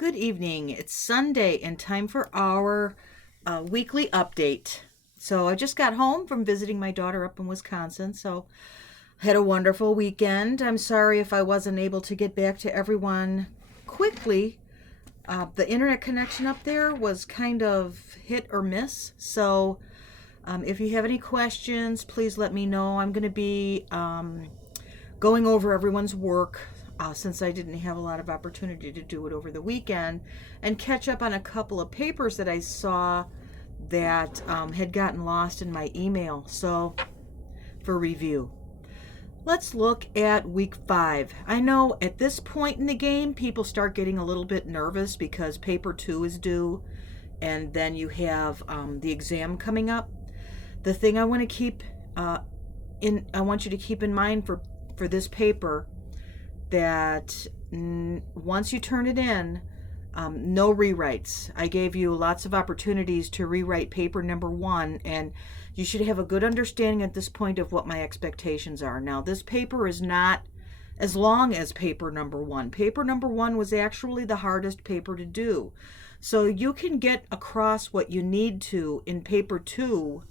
Good evening. It's Sunday and time for our weekly update. So I just got home from visiting my daughter up in Wisconsin. So had a wonderful weekend. I'm sorry if I wasn't able to get back to everyone quickly. The internet connection up there was kind of hit or miss. So if you have any questions, please let me know. I'm going to be going over everyone's work since I didn't have a lot of opportunity to do it over the weekend, and catch up on a couple of papers that I saw that had gotten lost in my email. So, for review, let's look at week 5. I know at this point in the game, people start getting a little bit nervous because paper 2 is due, and then you have the exam coming up. The thing I want to keep I want you to keep in mind for this paper that once you turn it in, no rewrites. I gave you lots of opportunities to rewrite paper number 1, and you should have a good understanding at this point of what my expectations are. Now, this paper is not as long as paper number 1. Paper number 1 was actually the hardest paper to do. So you can get across what you need to in paper 2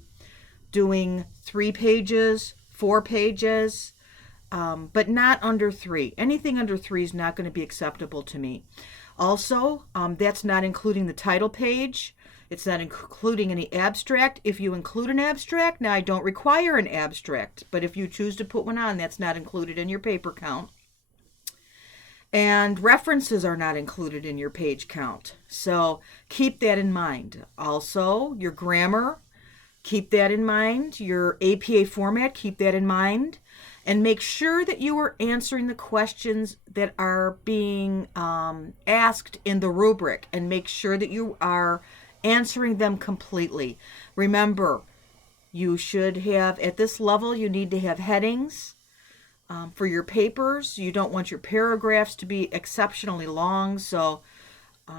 doing 3 pages, 4 pages, but not under 3. Anything under 3 is not going to be acceptable to me. Also, that's not including the title page. It's not including any abstract. If you include an abstract, now I don't require an abstract, but if you choose to put one on, that's not included in your paper count. And references are not included in your page count. So keep that in mind. Also, your grammar, keep that in mind. Your APA format, keep that in mind. And make sure that you are answering the questions that are being asked in the rubric, and make sure that you are answering them completely. Remember, you should have, at this level, you need to have headings for your papers. You don't want your paragraphs to be exceptionally long, so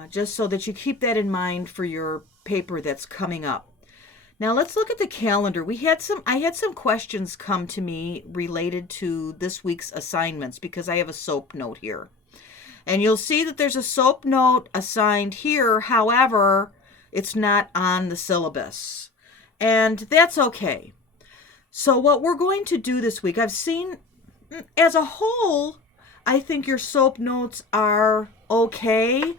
just so that you keep that in mind for your paper that's coming up. Now let's look at the calendar. I had some questions come to me related to this week's assignments because I have a SOAP note here. And you'll see that there's a SOAP note assigned here. However, it's not on the syllabus. And that's okay. So what we're going to do this week, I've seen as a whole, I think your SOAP notes are okay.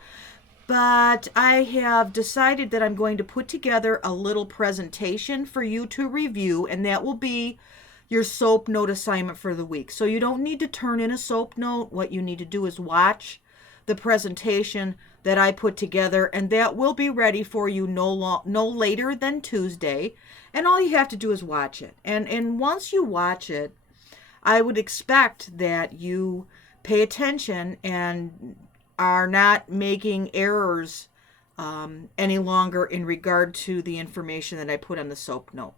But I have decided that I'm going to put together a little presentation for you to review, and that will be your SOAP note assignment for the week. So you don't need to turn in a SOAP note. What you need to do is watch the presentation that I put together, and that will be ready for you no later than Tuesday. And all you have to do is watch it. And once you watch it, I would expect that you pay attention and are not making errors any longer in regard to the information that I put on the SOAP note.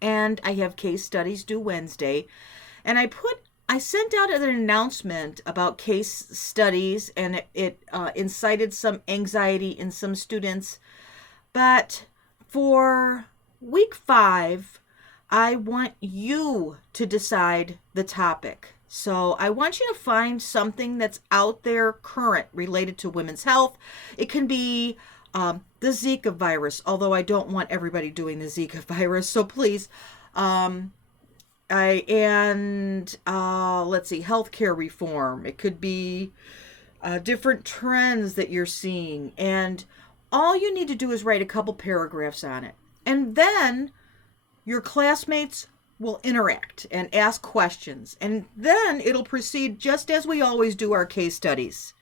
And I have case studies due Wednesday, and I sent out an announcement about case studies, and it incited some anxiety in some students. But for week 5, I want you to decide the topic. So I want you to find something that's out there current related to women's health. It can be the Zika virus, although I don't want everybody doing the Zika virus. So please, let's see, healthcare reform. It could be different trends that you're seeing. And all you need to do is write a couple paragraphs on it. And then your classmates will interact and ask questions, and then it'll proceed just as we always do our case studies.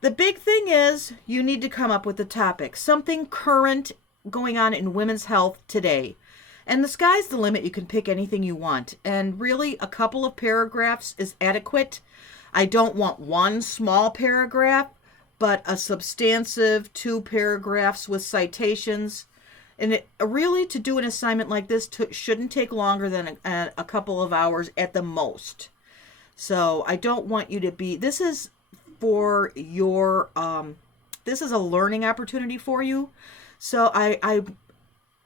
The big thing is you need to come up with a topic, something current going on in women's health today. And the sky's the limit. You can pick anything you want, and really a couple of paragraphs is adequate. I don't want one small paragraph, but a substantive 2 paragraphs with citations. And really, to do an assignment like this shouldn't take longer than a couple of hours at the most. So I don't want you to be, this is for your, this is a learning opportunity for you. So I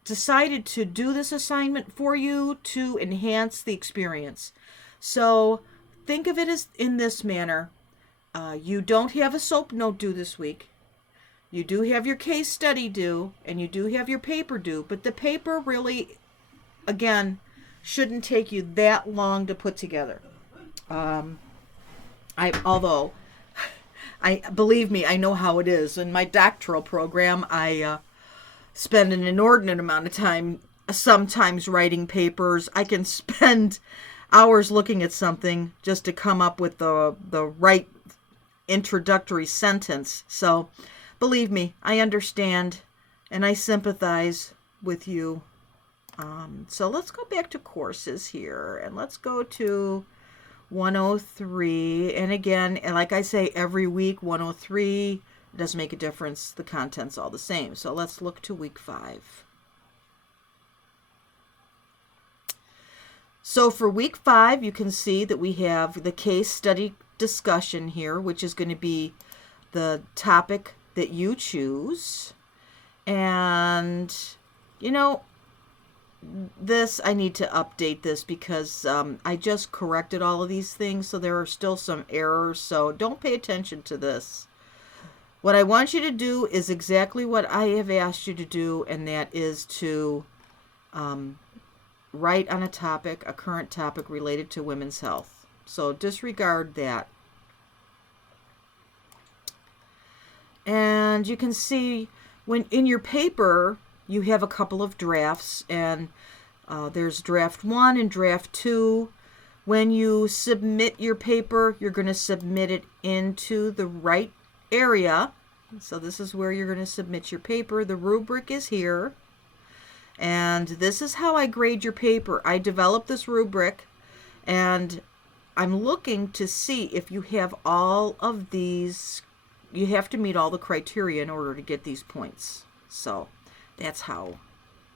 decided to do this assignment for you to enhance the experience. So think of it as in this manner. You don't have a SOAP note due this week. You do have your case study due, and you do have your paper due, but the paper really, again, shouldn't take you that long to put together. Although, believe me, I know how it is. In my doctoral program, I spend an inordinate amount of time sometimes writing papers. I can spend hours looking at something just to come up with the right introductory sentence. So, believe me, I understand and I sympathize with you. So let's go back to courses here, and let's go to 103. And again, like I say every week, 103 doesn't make a difference. The content's all the same. So let's look to week 5. So for week 5, you can see that we have the case study discussion here, which is going to be the topic that you choose. And, you know, this, I need to update this because I just corrected all of these things, so there are still some errors, so don't pay attention to this. What I want you to do is exactly what I have asked you to do, and that is to write on a topic, a current topic related to women's health. So disregard that. And you can see when in your paper, you have a couple of drafts, and there's draft 1 and draft 2. When you submit your paper, you're going to submit it into the right area. So this is where you're going to submit your paper. The rubric is here. And this is how I grade your paper. I developed this rubric, and I'm looking to see if you have all of these. You have to meet all the criteria in order to get these points. So that's how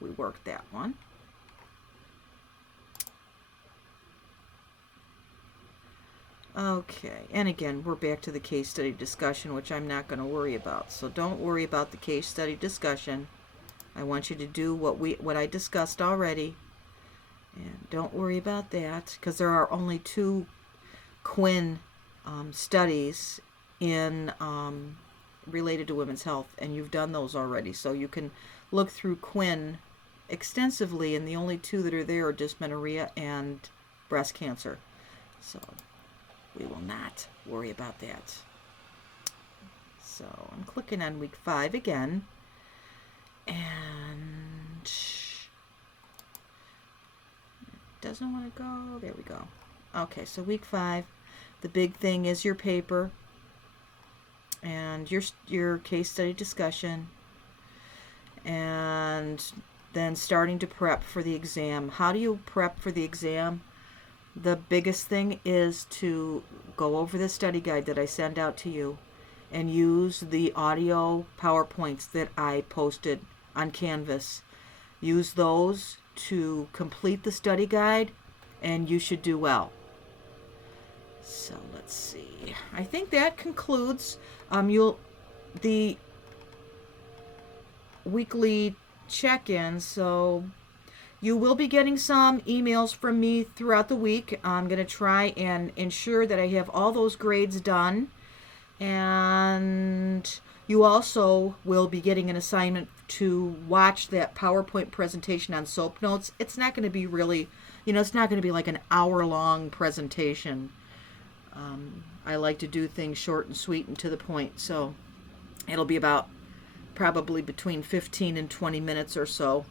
we work that one. Okay, and again, we're back to the case study discussion, which I'm not going to worry about. So don't worry about the case study discussion. I want you to do what I discussed already. And don't worry about that, because there are only 2 Quinn studies in related to women's health, and you've done those already. So you can look through Quinn extensively, and the only 2 that are there are dysmenorrhea and breast cancer. So we will not worry about that. So I'm clicking on week 5 again, and it doesn't want to go. There we go. Okay, so week 5, the big thing is your paper and your case study discussion, and then starting to prep for the exam. How do you prep for the exam? The biggest thing is to go over the study guide that I send out to you and use the audio PowerPoints that I posted on Canvas. Use those to complete the study guide, and you should do well. So let's see. I think that concludes the weekly check-in. So you will be getting some emails from me throughout the week. I'm going to try and ensure that I have all those grades done. And you also will be getting an assignment to watch that PowerPoint presentation on SOAP notes. It's not going to be really, it's not going to be like an hour-long presentation. I like to do things short and sweet and to the point. So it'll be about probably between 15 and 20 minutes or so.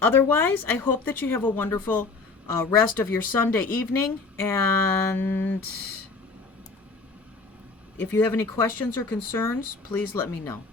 Otherwise, I hope that you have a wonderful rest of your Sunday evening. And if you have any questions or concerns, please let me know.